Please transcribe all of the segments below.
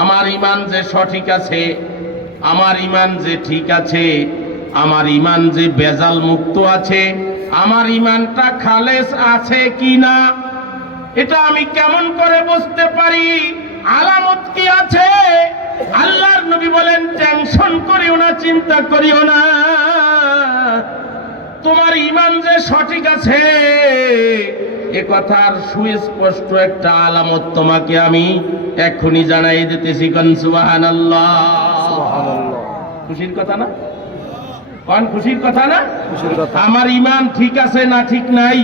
আমার ঈমান যে সঠিক আছে, আমার ঈমান যে ঠিক আছে, আমার ঈমান যে বেজাল মুক্ত আছে, আমার ঈমানটা খালেস আছে কিনা এটা আমি কেমন করে বুঝতে পারি? আলামত কি আছে? আল্লাহর নবী বলেন, টেনশন করিও না, চিন্তা করিও না, তোমার ঈমান যে সঠিক আছে এ কথার সুস্পষ্ট একটা আলামত তোমাকে আমি এখনই জানাই দিতেছি। কোন সুবহানাল্লাহ। সুবহানাল্লাহ। খুশির কথা না? কোন খুশির কথা না? খুশির কথা। আমার ঈমান ঠিক আছে না ঠিক নাই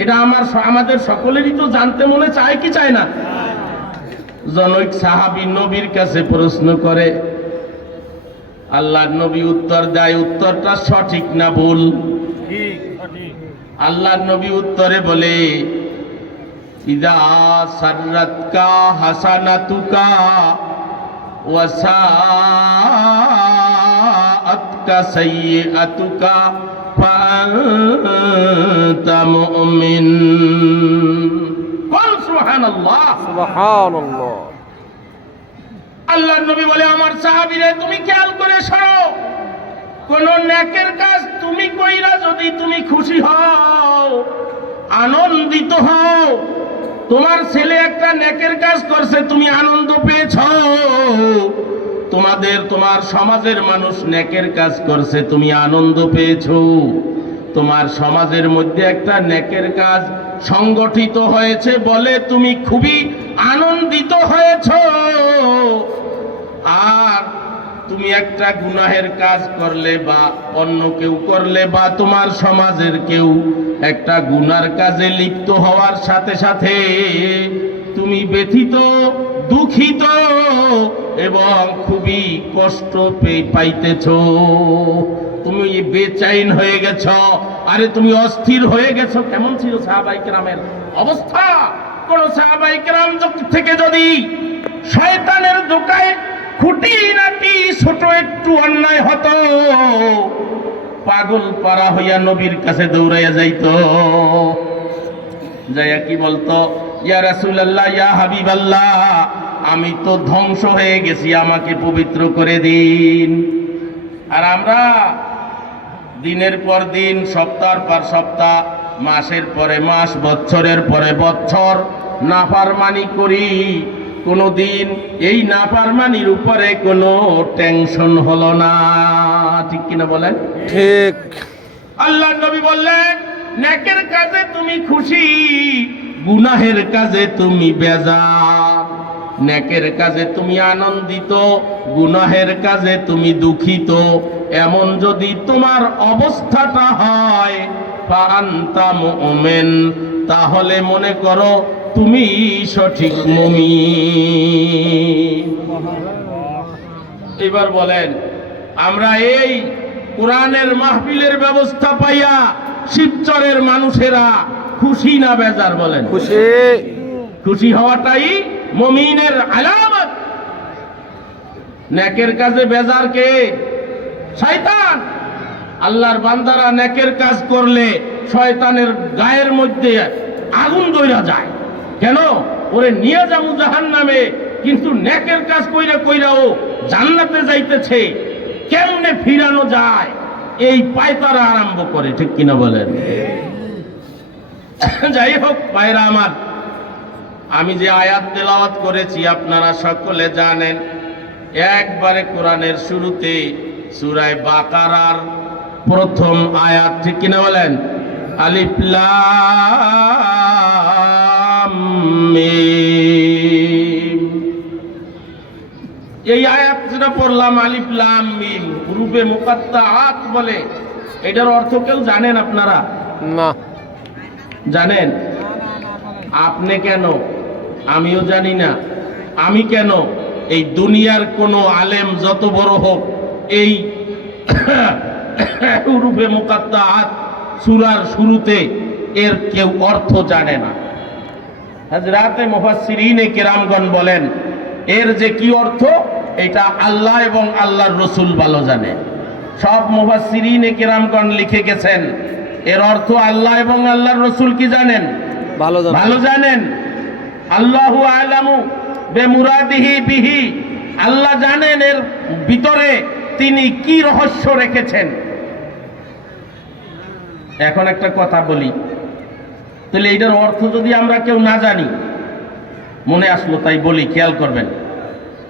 এটা আমাদের সকলেরই তো জানতে মনে চায় কি চায় না? জনৈক সাহাবী নবীর কাছে প্রশ্ন করে, আল্লাহর নবী উত্তর দেয়, উত্তরটা সঠিক না ভুল? আল্লাহর নবী উত্তরে বলে, ইদা সাররাতকা হাসানাতুকা ওয়া সাআতকা সাইয়্যাতুকা ফাআনতা মুমিন। কুল সুবহানাল্লাহ। সুবহানাল্লাহ। আল্লাহর নবী বলে, আমার সাহাবীরে তুমি খেয়াল করে শোনো, কোন নেকের কাজ তুমি কইরা যদি তুমি খুশি হও, আনন্দিত হও, তোমার ছেলে একটা নেকের কাজ করছে, তুমি আনন্দ পেয়েছো, তোমার সমাজের মানুষ নেকের কাজ করছে, তুমি আনন্দ পেয়েছো, তোমার সমাজের মধ্যে একটা নেকের কাজ সংগঠিত হয়েছে বলে তুমি খুবই আনন্দিত হয়েছো, আর তুমি একটা গুনাহের কাজ করলে বা অন্য কেউ করলে বা তোমার সমাজের কেউ একটা গুনার কাজে লিপ্ত হওয়ার সাথে সাথে তুমি ব্যথিত, দুঃখিত এবং খুবই কষ্ট পাইতেছ, তুমি বেচাইন হয়ে গেছ, আরে তুমি অস্থির হয়ে গেছো। কেমন ছিল সাহাবায়ে কেরামের অবস্থা? কোন সাহাবায়ে কেরাম থেকে যদি শয়তানের ধোঁকায় খুঁটি নাটি ছোট একটু অন্যায় হতো, পাগল পারা হইয়া নবীর কাছে দৌড়াইয়া যাইতো, যাইয়া কি বলতো, ইয়া রাসূলুল্লাহ, ইয়া হাবিবাল্লাহ, আমি তো ধ্বংস হয়ে গেছি, আমাকে পবিত্র করে দিন। আর আমরা দিনের পর দিন, সপ্তাহের পর সপ্তাহ, মাসের পরে মাস, বছরের পরে বছর নাফরমানি করি, কোনদিন এই নাফরমানির উপরে কোনো টেনশন হলো না। ঠিক কিনা বলেন? ঠিক। আল্লাহর নবী বললেন, নেকের কাজে তুমি খুশি, গুনাহের কাজে তুমি বেজার। নেকের কাজে তুমি আনন্দিত, গুনাহের কাজে তুমি দুঃখিত, এমন যদি তোমার অবস্থাটা হয়, ফাআনতা মুমিন, তাহলে মনে করো তুমি সঠিক মুমিন। এবার বলেন, আমরা এই কোরআনের মাহফিলের ব্যবস্থা পাইয়া শিবচরের মানুষেরা খুশি না বেজার? বলেন। খুশি। খুশি হওয়াটাই মুমিনের আলামত। নেকের কাজে বেজার কে? শয়তান। আল্লাহর বান্দারা নেকের কাজ করলে শয়তানের গায়ের মধ্যে আগুন ধইরা যায়। কেন? ওরে নিয়ে যাবো জাহান্নামে, কিন্তু নেকের কাজ কইরা কইরা ও জান্নাতে যাইতেছে, কেমনে ফিরানো যায় এই পায়তারা আরম্ভ করে। ঠিক কিনা বলেন? যাই হোক ভাইরা আমার, আমি যে আয়াত তেলাওয়াত করেছি আপনারা সকলে জানেন, একবারে কোরআনের শুরুতে সূরা বাকারার প্রথম আয়াত। ঠিক কিনা বলেন? আলিফ লাম মিম। এই আয়াত যেটা পড়লাম, আলিফ লাম মিম, হুরুফে মুকাত্তাআত বলে, এটার অর্থ কেউ জানেন আপনারা? না। জানেন? আপনি কেন? আমিও জানি না। আমি কেন? এই দুনিয়ার কোন আলেম যত বড় হোক, এই হুরুফে মুকাত্তাআত সূরার শুরুতে এর কেউ অর্থ জানে না। হযরতে মুফাসসিরিনে কেরামগণ বলেন, এর যে কি অর্থ এটা আল্লাহ এবং আল্লাহর রাসূল ভালো জানে। সব মুফাসসিরিনে কেরামগণ লিখে গেছেন, এর অর্থ আল্লাহ এবং আল্লাহর রাসূল কি জানেন? ভালো জানেন। আল্লাহু আ'লামু বেমুরাদিহি বিহি, আল্লাহ জানেন এর ভিতরে তিনি কি রহস্য রেখেছেন। এখন একটা কথা বলি, তাহলে এইটার অর্থ যদি আমরা কেউ না জানি, মনে আসলো তাই বলি, খেয়াল করবেন।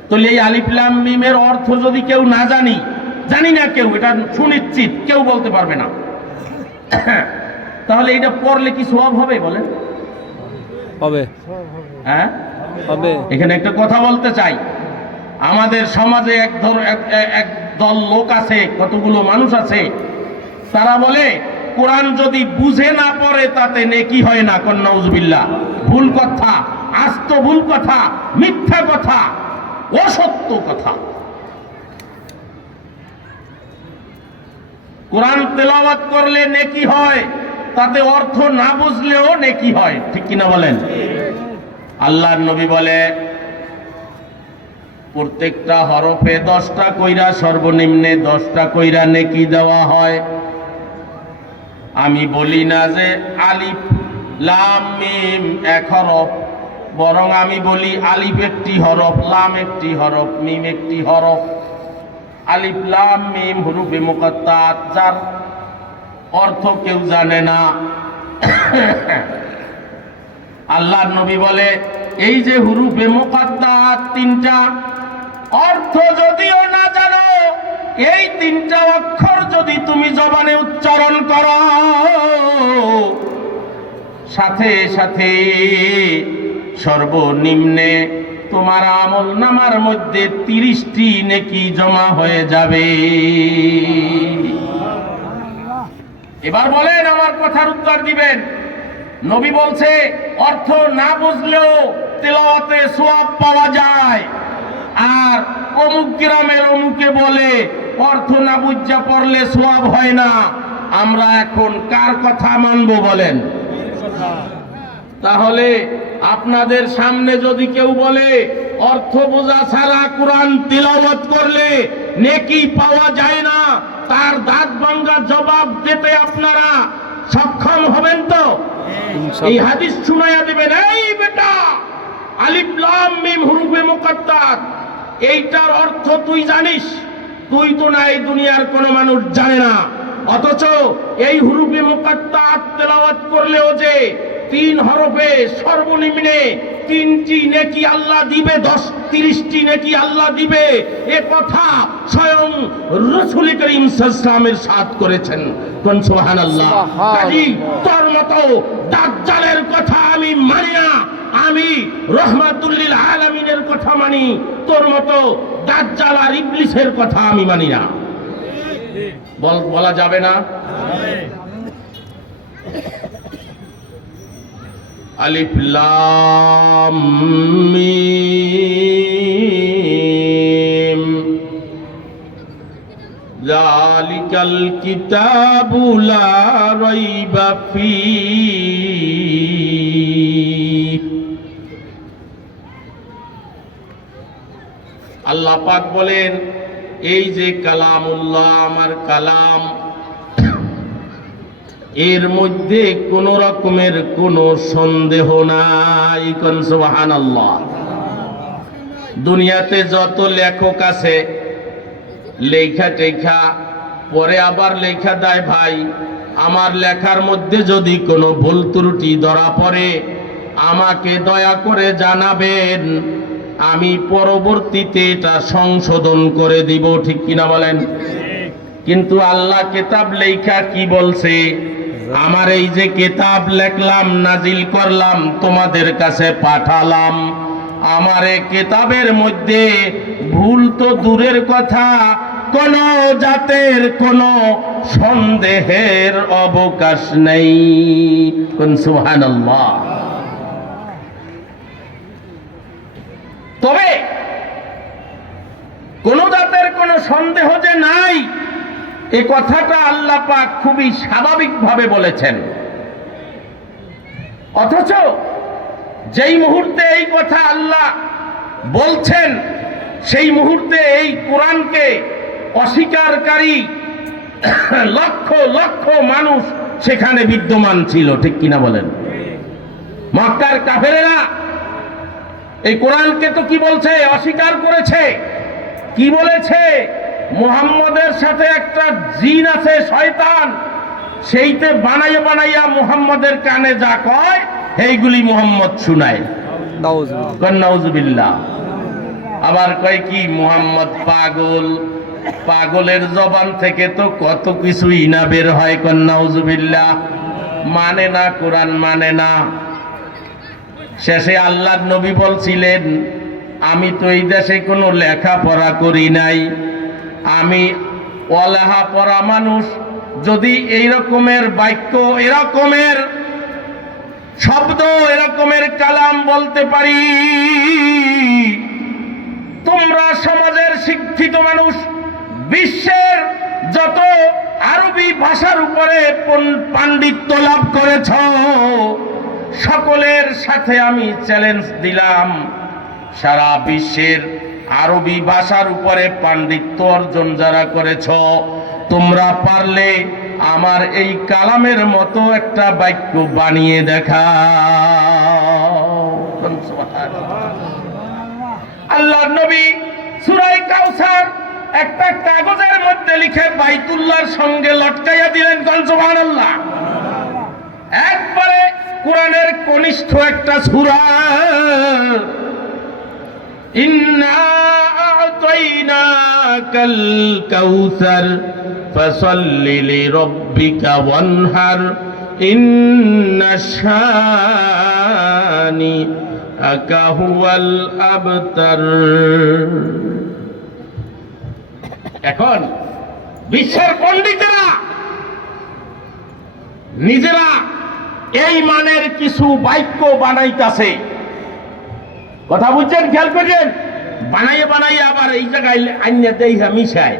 তাহলে এই আলিফ লাম মিমের অর্থ যদি কেউ না জানি না কেউ, এটা সুনিশ্চিত কেউ বলতে পারবে না, তাহলে এটা পড়লে কি সওয়াব হবে বলেন? হবে, হ্যাঁ হবে। এখানে একটা কথা বলতে চাই, আমাদের সমাজে এক দল লোক আছে, কতগুলো মানুষ আছে, তারা বলে কোরআন যদি বুঝে না পড়ে তাতে নেকি হয় না। নাউজুবিল্লাহ। ভুল কথা, আস্ত ভুল কথা, মিথ্যা কথা, অসত্য কথা। কোরআন তেলাওয়াত করলে নেকি হয়, তাতে অর্থ না বুঝলেও নেকি হয়, ঠিক কিনা বলেন? আল্লাহর নবী বলে প্রত্যেকটা হরফে 10টা কইরা, সর্বনিম্নে 10টা কইরা নেকি দেওয়া হয়। আমি বলি না যে আলিফ লাম মিম এক হরফ, বরং আমি বলি আলিফ একটি হরফ, লাম একটি হরফ, মিম একটি হরফ। আলিফ লাম মিম হুরুফে মুকাত্তাত, যার অর্থ কেউ জানে না। আল্লাহর নবী বলে এই যে হুরুফে মুকাত্তাত 3টা, অর্থ যদিও না জানো, এই 3টা অক্ষর যদি তুমি জবানে উচ্চারণ করো, সাথে সাথে সর্বনিম্নে তোমার আমল নামার মধ্যে 30টি নেকি জমা হয়ে যাবে। এবার বলেন, আমার কথার উত্তর দিবেন। নবী বলছে অর্থ না বুঝলেও তেলাওয়াতে সওয়াব পাওয়া যায়, আর অমুক গ্রামের অমুকে বলে অর্থ না বুঝা পড়লে সওয়াব হয় না। আমরা এখন কার কথা মানবো বলেন? তাহলে আপনাদের সামনে যদি কেউ বলে অর্থ বোঝা ছাড়া কোরআন তিলাওয়াত করলে নেকি পাওয়া যায় না, তার দাঁত ভাঙা জবাব দিতে আপনারা সক্ষম হবেন তো? এই হাদিস শুনাইয়া দিবেন, এই বেটা আলিফ লাম মিম হুরুফে মুকাত্তাত, এইটার অর্থ তুই জানিস? তুই তো না, এই দুনিয়ার কোনো মানুষ জানে না। অথচ এই হুরুফে মুকাত্তাত তেলাওয়াত করলেও যে 3 হরফে সর্বনিম্নে 3টি নেকি আল্লাহ দিবে, 30টি নেকি আল্লাহ দিবে, এ কথা স্বয়ং রাসূল করিম সাল্লাল্লাহু আলাইহি ওয়াসাল্লামের সাথ করেছেন। কোন সুবহানাল্লাহ। কাজী তোর মতো দাজ্জালের কথা আমি মানি না, আমি রাহমাতুল লিল আলামিনের কথা মানি, তোর মতো দাজ্জাল আর ইবলিসের কথা আমি মানি না। বলা যাবে না? আলিফ লাম মিম যালিকাল কিতাবু লা রাইবা ফীহ। আল্লাহ পাক বলেন এই যে কালামুল্লাহ, আমার কালাম, এর মধ্যে কোন রকমের কোনো সন্দেহ নাই। কোন সুবহানাল্লাহ। দুনিয়াতে যত লেখক আছে লেখা টেখা পরে আবার লেখা দেয়, ভাই আমার লেখার মধ্যে যদি কোনো ভুল ত্রুটি ধরা পড়ে আমাকে দয়া করে জানাবেন, আমি পরবর্তীতে এটা সংশোধন করে দিব, ঠিক কিনা বলেন? কিন্তু আল্লাহ কিতাব লেখা কি বলছে? আমার এই যে কিতাব লেখলাম, নাজিল করলাম, তোমাদের কাছে পাঠালাম, আমার এই কিতাবের মধ্যে ভুল তো দূরের কথা, কোন জাতের কোন সন্দেহের অবকাশ নেই। কোন সুবহানাল্লাহ। তবে কোন জাতের কোন সন্দেহ যে নাই, এই কথাটা আল্লাহ পাক খুবই স্বাভাবিকভাবে বলেছেন। অথচ যেই মুহূর্তে এই কথা আল্লাহ বলছেন, সেই মুহূর্তে এই কোরআনকে অস্বীকারী লক্ষ লক্ষ মানুষ সেখানে বিদ্যমান ছিল, ঠিক কিনা বলেন? মক্কার কাফেরেরা এই কোরআনকে তো কি বলছে? অস্বীকার করেছে। কি বলেছে? মুহাম্মদের সাথে একটা জিন আছে, শয়তান, সেইতে বানাইয়া বানাইয়া মুহাম্মদের কানে যা কয় এইগুলি মুহাম্মদ শুনায়। নাউজুবিল্লাহ। আবার কয় কি মুহাম্মদ পাগল। পাগলের জবান থেকে তো কত কিছুই না বের হয়। নাউজুবিল্লাহ। মানে না, কোরআন মানে না। শেষে আল্লাহর নবী বলছিলেন, আমি তো এই দেশে কোনো লেখাপড়া করি নাই, আমি অলেখা পড়া মানুষ, যদি এই রকমের বাক্য, এরকমের শব্দ, এরকমের কালাম বলতে পারি, তোমরা সমাজের শিক্ষিত মানুষ, বিশ্বের যত আরবি ভাষার উপরে পাণ্ডিত্য লাভ করেছ, সকলের সাথে আমি চ্যালেঞ্জ দিলাম, সারা বিশ্বের আরবি ভাষার উপরে পাণ্ডিত্য অর্জন যারা করেছ, তোমরা পারলে আমার এই কালামের মতো একটা বাক্য বানিয়ে দেখাও। আল্লাহর নবী সূরা কাউসার একটা কাগজের মধ্যে লিখে বাইতুল্লাহর সঙ্গে লটকাইয়া দিলেন। সুবহানাল্লাহ। একবারে কোরআনের কনিষ্ঠ একটা সূরা। ইন্না আ'তাইনাকাল কাউসার ফাসাল্লি লিরাব্বিকা ওয়ানহার ইন্না শানিআকা হুয়াল আবতার। এখন বিশ্বের পণ্ডিতেরা নিজেরা এই মানের কিছু বাক্য বানাইতাছে। কথা বুঝছেন? খেয়াল করছেন? বানাইয়ে বানাইয়ে আবার এই জায়গায় আইনে দেইহা মিশায়।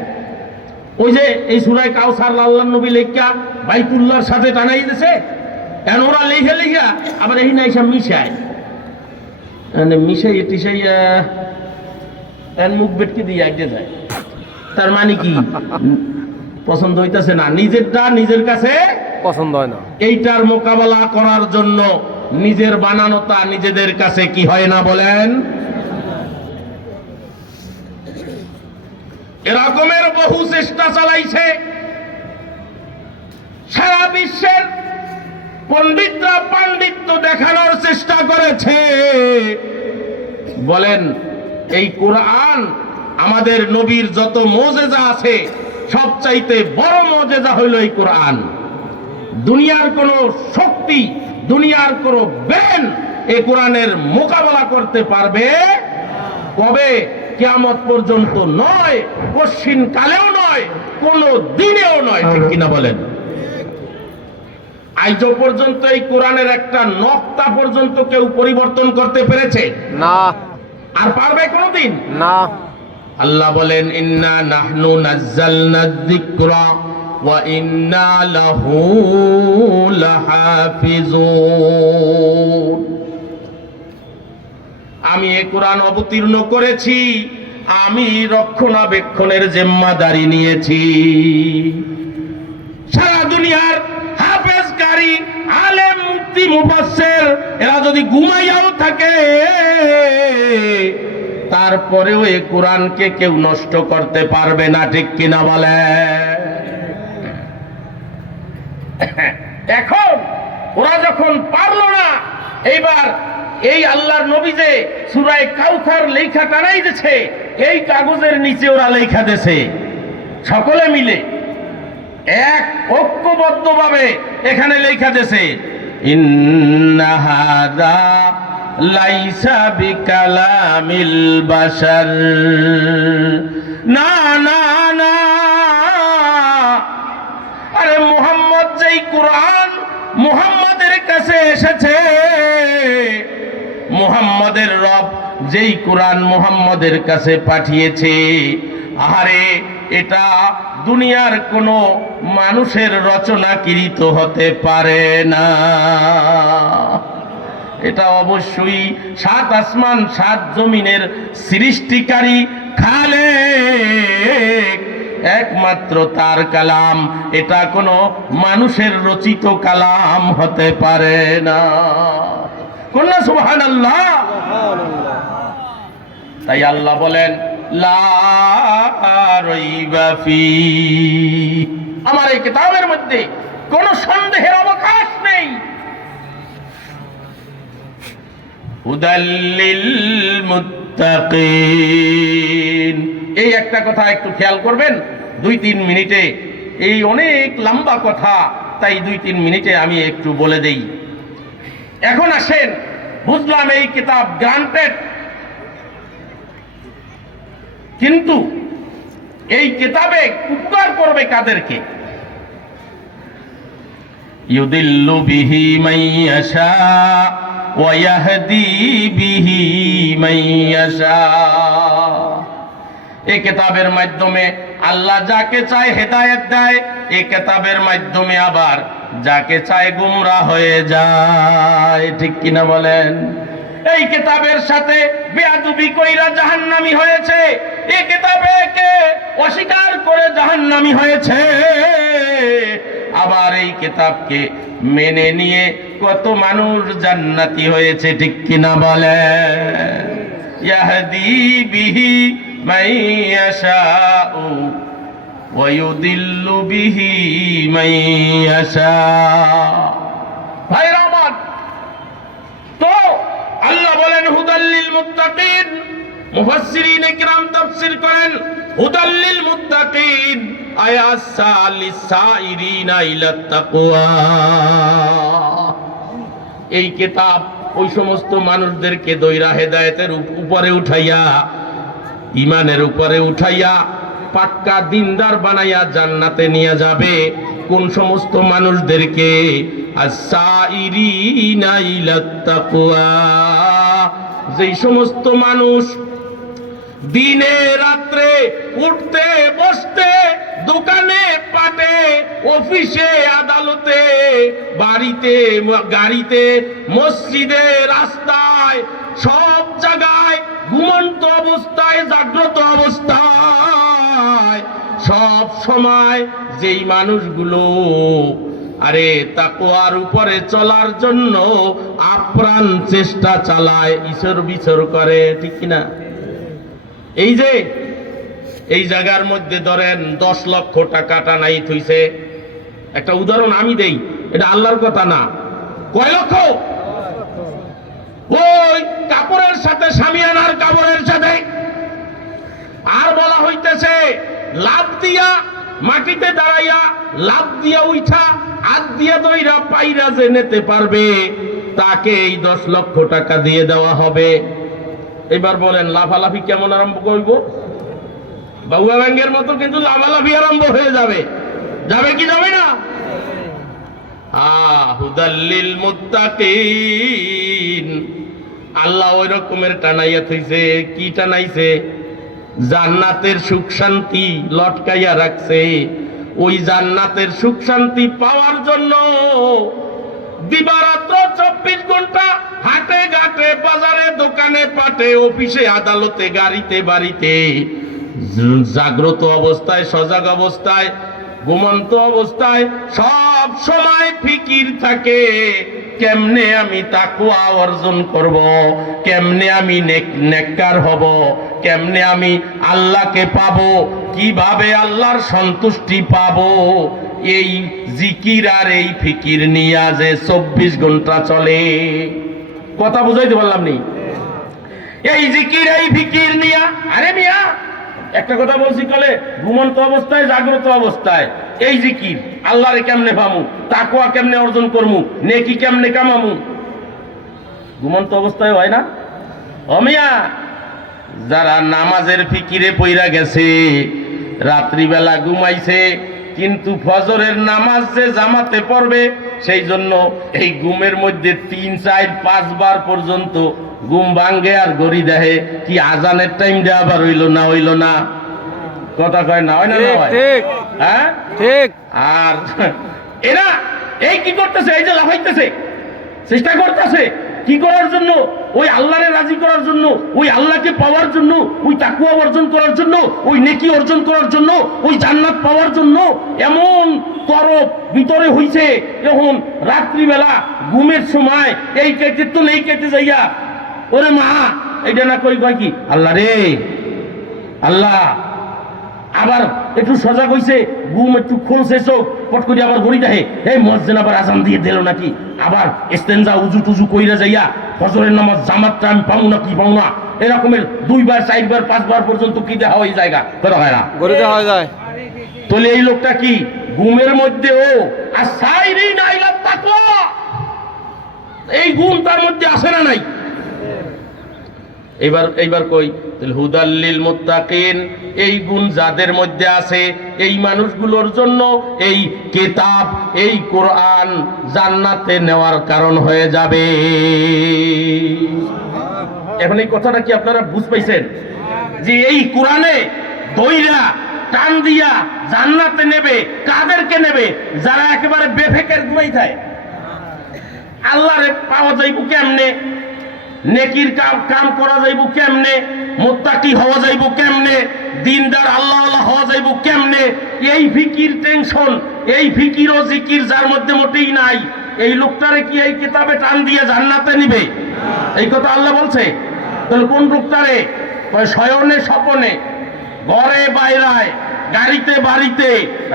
ওই যে এই সূরা কাউসার আল্লাহর নবী লেখা বাইতুল্লাহর সাথে টানাই দিয়েছে, এখন ওরা লেখা লেখা আবার এই না এসব মিশায়, মিশাইয়া টিশাইয়া মুখ বেটকে দিয়ে আগে যায়। তার মানে কি? পছন্দ হইতাছে না, নিজেরটা নিজের কাছে পছন্দ হয় না। এইটার মোকাবেলা করার জন্য নিজের বানানোটা নিজেদের কাছে কি হয় না বলেন? এরকমের বহু চেষ্টা চালাইছে। সারা বিশ্বের পণ্ডিতরা পাণ্ডিত্য দেখানোর চেষ্টা করেছে। বলেন, এই কোরআন আমাদের নবীর যত মুজিজা আছে সবচাইতে বড় মুজিজা হইল এই কোরআন। দুনিয়ার কোন শক্তি, দুনিয়ার কোন ব্যান এই কোরআনের মোকাবেলা করতে পারবে? কবে? কিয়ামত পর্যন্ত নয়, কশিন কালেও নয়, কোন দিনেও নয়। ঠিক কিনা বলেন? আজ পর্যন্ত এই কোরআনের একটা নকতা পর্যন্ত কেউ পরিবর্তন করতে পেরেছে? না। আর পারবে কোনদিন? না। আল্লাহ বলেন, ইন্না নাহনু নাজ্জালনা যিকরা ওয়া ইন্না লাহু লাহাফিজুন। আমি এই কোরআন অবতীর্ণ করেছি, আমি রক্ষণাবেক্ষণের জিম্মাদারি নিয়েছি। সারা দুনিয়ার হাফেজকারী, আলেম, মুফতি, মুফাসসির এরা যদি ঘুমাইয়াও থাকে, তারপরেও এই কোরআনকে কেউ নষ্ট করতে পারবে না। ঠিক কিনা বলে? এখন ওরা যখন পারল না, এইবার এই আল্লাহর নবী যে সূরা কাউসার লেখা টানাই দিয়েছে, এই কাগজের নিচে ওরা লেখা দিয়েছে সকলে মিলে এক ঐক্যবদ্ধভাবে। এখানে লেখা দিয়েছে, ইন্না হাযা লাইসা বিকালামিল বাশার। না না না, আরে মুহাম্মদ যেই কোরআন মুহাম্মাদের কাছে এসেছে, মুহাম্মাদের রব যেই কোরআন মুহাম্মাদের কাছে পাঠিয়েছে, আরে এটা দুনিয়ার কোনো মানুষের রচনাকৃত হতে পারে না। এটা অবশ্যই সাত আসমান সাত জমিনের সৃষ্টিকারী খালেক, একমাত্র তার কালাম। এটা কোনো মানুষের রচিত কালাম হতে পারে না। কন্যা সুবহানাল্লাহ। তাই আল্লাহ বলেন লা রাইবা ফি, আমার এই কিতাবের মধ্যে কোনো সন্দেহের অবকাশ নেই। হুদাল্লিল মুত্তাকিন, এই একটা কথা একটু খেয়াল করবেন 2-3 মিনিটে, এই অনেক লম্বা কথা, তাই 2-3 মিনিটে আমি একটু বলে দেই। এখন আসেন, বুঝলাম এই কিতাব গ্রান্টেড, কিন্তু এই কিতাবে উপকার করবে কাদেরকে? ইউদিল্লু বিহি মান ইয়াশা ওয়া ইয়াহদি বিহি মান ইয়াশা। এই কিতাবের মাধ্যমে আল্লাহ যাকে চায় হেদায়েত দেয়, এই কিতাবের মাধ্যমে আবার যাকে চায় গুমরাহ হয়ে যায়। ঠিক কিনা বলেন? এই কিতাবের সাথে বেয়াদবি কইরা জাহান্নামী হয়েছে, এই কিতাবকে অস্বীকার করে জাহান্নামী হয়েছে। আবার এই কিতাবকে মেনে নিয়ে কত মানুষ জান্নাতি হয়েছে। ঠিক কিনা বলেন? ইয়াহদি বিহি মান ইয়াশাউ ওয়া ইউদিল্লু বিহি মান ইয়াশা। ভাইরা আমার, তো আল্লাহ বলেন হুদাল্লিল মুত্তাকিন। মুফাসসিরিন ইকরাম তাফসীর করেন হুদাল্লিল মুত্তাকিন আয়াস সালিসাইরিনা ইলাত তাকওয়া। এই কিতাব ওই সমস্ত মানুষদেরকে দইরা হেদায়েতের উপরে উঠাইয়া, ঈমানের উপরে উঠাইয়া, পাক্কা দিনদার বানাইয়া জান্নাতে নিয়ে যাবে। কোন সমস্ত মানুষদেরকে? আস-সাইরিনা ইলাত তাকওয়া, যেই সমস্ত মানুষ দিনে রাত্রে উঠতে বসতে, দোকানে পাটে, অফিসে আদালতে, বাড়িতে গাড়িতে, মসজিদে রাস্তায়, সব জায়গায় ঘুমন্ত অবস্থায় জাগ্রত অবস্থায় সব সময় যেই মানুষগুলো আরে তাকওয়ার উপরে চলার জন্য আপ্রাণ চেষ্টা চালায়, ঈশ্বর বিচর করে। ঠিক কিনা? এই যে এই জায়গার মধ্যে ধরেন 10 লক্ষ টাকা টানাই থইছে, একটা উদাহরণ আমি দেই, এটা আল্লাহর কথা না। কয় লক্ষ? ওই কাপড়ের সাথে, শামিয়ানার কাপড়ের সাথে। আর বলা হইতেছে লাভ দিয়া, মাটিতে দাঁড়াইয়া লাভ দিয়া উঠা, হাত দিয়া দইরা পাইরা যে নিতে পারবে তাকে এই 10 লক্ষ টাকা দিয়ে দেওয়া হবে। এবার বলেন লাফালাফি কেমন আরম্ভ করব? বাবুয়া ব্যাংকের মতো কিন্তু লাফালাফি আরম্ভ হয়ে যাবে। যাবে কি যাবে না? হুদাল্লিল মুত্তাকিন, আল্লাহ ওই রকমের টানাইয়া থইছে। কি টানাইছে? জান্নাতের সুখ শান্তি লটকাইয়া রাখছে। ওই জান্নাতের সুখ শান্তি পাওয়ার জন্য দিবারাত্র 24 ঘন্টা হাটে ঘাটে, বাজারে, দোকানে পাটে, অফিসে আদালতে, গাড়িতে বাড়িতে, জাগ্রত অবস্থায়, সজাগ অবস্থায়, ঘুমন্ত অবস্থায় সব সময় ফিকির থাকে কেমনে আমি তাকওয়া অর্জন করব, কেমনে আমি নেককার হব, কেমনে আমি আল্লাহকে পাবো, কিভাবে আল্লাহর সন্তুষ্টি পাবো। এই জিকির আর এই ফিকির নিয়ে যে 24 ঘন্টা চলে। কথা বুঝাইতে পারলাম নি? এই জিকির এই ফিকির নিয়া, আরে মিয়া একটা কথা বলছি, কলে ঘুমন্ত অবস্থায়, জাগ্রত অবস্থায় এই জিকির, আল্লাহরে কেমনে পামু, তাকওয়া কেমনে অর্জন করমু, নেকি কেমনে কামামু, ঘুমন্ত অবস্থায় হয় না? অমিয়া যারা নামাজের ফিকিরে পইরা গেছে, রাত্রিবেলা ঘুমাইছে, কিন্তু ফজরের নামাজ যে জামাতে পড়বে, সেই জন্য এই ঘুমের মধ্যে 3, 4, 5 বার পর্যন্ত ঘুম ভাঙ্গে আর গড়ি দেহে কি আজানের টাইম দেওয়া আবার হইল না, হইল না? কথা কয় না? হয় না? ঠিক, হ্যাঁ ঠিক। আর এরা এই কি করতেছে? এই যে লাফাইতেছে, চেষ্টা করতেছে কি করার জন্য? ওই আল্লাহরে রাজি করার জন্য, ওই আল্লাহকে পাওয়ার জন্য, ওই তাকওয়া অর্জন করার জন্য, ওই নেকি অর্জন করার জন্য, ওই জান্নাত পাওয়ার জন্য। এমন তরফ ভিতরে হইছে, যখন রাত্রিবেলা ঘুমের সময় এই কেটে তো নেই কেটে যাইয়া, ওরে মা এইটা না কই কয় কি আল্লাহ রে আল্লাহ, আবার একটু সজাগ হইছে, ঘুম একটু খুলছে, চোখ পট করে আবার ঘড়ি দেখে এই মসজিদ আবার আজান দিয়ে দিল নাকি, আবার ইস্তেঞ্জা উজু টুজু কইরা যাইয়া ফজরের নামাজ জামাতটা আমি পাবো না কি পাবো না, এরকমের 2 বার 4 বার 5 বার পর্যন্ত কি দেওয়া ওই জায়গা করা হয় না। গড়িতে হয়ে যায়। তাহলে এই লোকটা কি ঘুমের মধ্যে ও আর সাইরি নাইলা তাকওয়া, এই গুণ তার মধ্যে আসে না নাই? এইবার কই হুদাল্লিল মুত্তাকিন, এই গুণ যাদের মধ্যে আছে এই মানুষগুলোর জন্য এই কিতাব, এই কোরআন জান্নাতে নেওয়ার কারণ হয়ে যাবে। এখন এই কথাটা কি আপনারা বুঝ পাইছেন যে এই কোরআনে দইরা টান দিয়া জান্নাতে নেবে? কাদেরকে নেবে? যারা একেবারে বেফেকের ঘুমাই থাকে। আল্লাহরে পাওয়া যাইব কেমনে, নেকির কাম করা যাইব কেমনে, মুত্তাকি হওয়া যাইব কেমনে, দিনদার আল্লাহওয়ালা হওয়া যাইব কেমনে, এই ফিকির টেনশন, এই ফিকির ও জিকির যার মধ্যে মোটেই নাই, এই লোকটারে কি এই কিতাবে টান দিয়ে জান্নাতে নিবে? এই কথা আল্লাহ বলছে। তাহলে কোন লোকটারে? শয়নে স্বপনে, ঘরে বাইরায়, গাড়িতে বাড়িতে,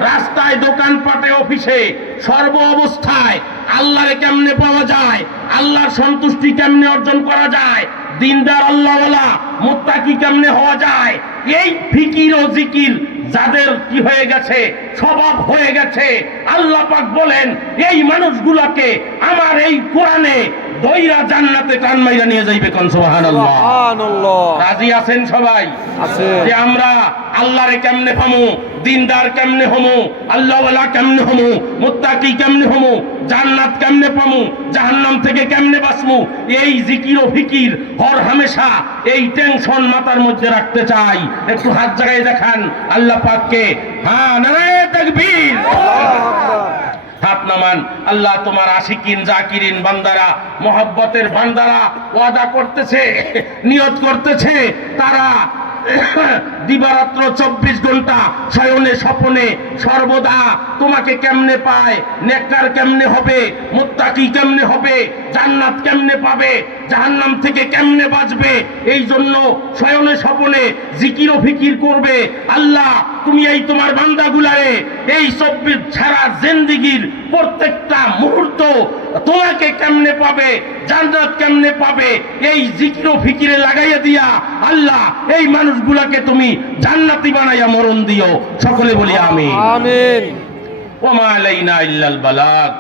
রাস্তায় দোকানপাটে অফিসে, সর্ব অবস্থায় আল্লাহরে কেমনে পাওয়া যায়, আল্লাহর সন্তুষ্টি কেমনে অর্জন করা যায়, দিনদার আল্লাহওয়ালা মুত্তাকি কেমনে হওয়া যায়, এই ফিকির ও জিকির যাদের কি হয়ে গেছে, স্বভাব হয়ে গেছে, আল্লাহ পাক বলেন এই মানুষগুলোকে আমার এই কোরআনে দইরা জান্নাতে টান মাইরা নিয়ে যাইবে। কোন সুবহানাল্লাহ। সুবহানাল্লাহ। রাজি আছেন সবাই? আছে। যে আমরা আল্লাহরে কেমনে পামু, দিনদার কেমনে হমু, আল্লাহওয়ালা কেমনে হমু, মুত্তাকি কেমনে হমু, জান্নাত কেমনে পামু, জাহান্নাম থেকে কেমনে বাঁচমু, এই জিকির ও ফিকির হর হামেশা এই টেনশন মাথার মধ্যে রাখতে চাই। একটু হাত জাগায় দেখান আল্লাহ পাককে। হ্যাঁ, নারায়ে তাকবীর। হাত নামান। আল্লাহ তোমার আশিকিন জাকিরিন বান্দারা, মহব্বতের বান্দারা ওয়াদা করতেছে, নিয়ত করতেছে, তারা দিবারাত্র 24 ঘন্টা শয়নে স্বপনে সর্বদা তোমাকে কেমনে পায়, নেককার কেমনে হবে, মুত্তাকি কেমনে হবে, জান্নাত কেমনে পাবে, জাহান্নাম থেকে কেমনে বাঁচবে, এই জন্য শয়নে স্বপনে জিকির ও ফিকির করবে। আল্লাহ তুমি এই তোমার বান্দাগুলারে এই 24 সারা জিন্দেগির প্রত্যেকটা মুহূর্ত তোমাকে কেমনে পাবে, জান্নাত কেমনে পাবে, এই জিকির ও ফিকিরে লাগাইয়া দিয়া আল্লাহ এই মানুষগুলাকে তুমি জান্নাতি বানাইয়া মরণ দিও। সকলে বলি আমিন। আমিন। ওয়া মা আলাইনা ইল্লাল বালাগ।